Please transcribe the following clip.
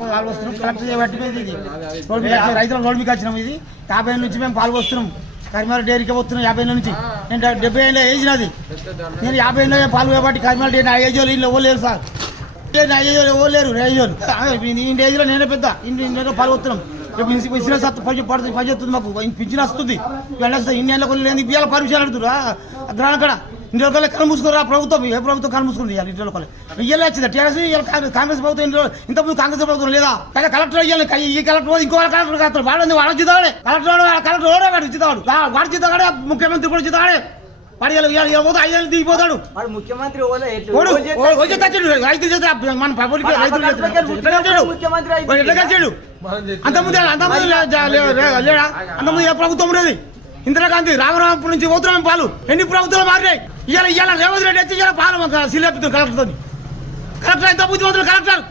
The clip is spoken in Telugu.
పాలు వస్తున్నాం. కలెక్టర్ చేయబట్టి ఇది రైతుల రోడ్డు మీకు వచ్చినాం. ఇది 50 ఏళ్ళ నుంచి మేము పాలు వస్తున్నాం. కరిమాల డైరీకి వస్తున్నాం 50 ఏళ్ళ నుంచి. నేను 70 ఏళ్ళ ఏజ్ నాది. నేను 50 ఏళ్ళ పాలు కాబట్టి కరిమాల డైరీ 5 ఏళ్ళు ఇల్లు ఇవ్వలేరు సార్. 5 ఏళ్ళు ఇవ్వలేరు. 5 ఏళ్ళు ఇంటి ఏజ్లో నేనే పెద్ద ఇంటి పాలు వస్తున్నాం. ఇచ్చిన పనిచేస్తుంది మాకు పింఛన్ వస్తుంది. వెళ్ళొస్తాయి ఇన్ని ఏళ్ళ కొన్ని లేదు ఇవాళ పర్మిషన్ అడుగుతురా గ్రహణ కాడ ఇంటి వాళ్ళ కళ్ళు మూసుకురా ప్రభుత్వం. ఏ ప్రభుత్వం కళ్ళు మూసుకుంది ఇవాళ ఇంటి వాళ్ళ ఇవాళ వచ్చింది టీఆర్ఎస్ కాంగ్రెస్ ప్రభుత్వం ఇంతకుముందు కాంగ్రెస్ ప్రభుత్వం లేదా కలెక్టర్ ఇవ్వాలి. ఈ కలెక్టర్ ఇంకో కలెక్టర్ కాదు వాడు జీతాడే కలెక్టర్ వాడు జీతాడు వాడు జీతాడే ముఖ్యమంత్రి కూడా జీతాడే. వాడు 5 ఏళ్ళు దిగిపోతాడు. ముఖ్యమంత్రి రైతులు చేత మన పబ్లిక్ రైతులు ఎట్లా కలిసాడు అంతకుముందు లేడా? అంతకుముందు ఏ ప్రభుత్వం ఉండేది? ఇందిరాగాంధీ రామరామపురం నుంచి పోతున్నాం పాలు ఎన్ని ప్రభుత్వాలు మారినాయి. ఇవాళ రేవంత్ రెడ్డి వచ్చి పాలు సిలేపుతుంది కలెక్టర్తో. కలెక్టర్ ఎంత బుద్ధిమంతులు కలెక్టర్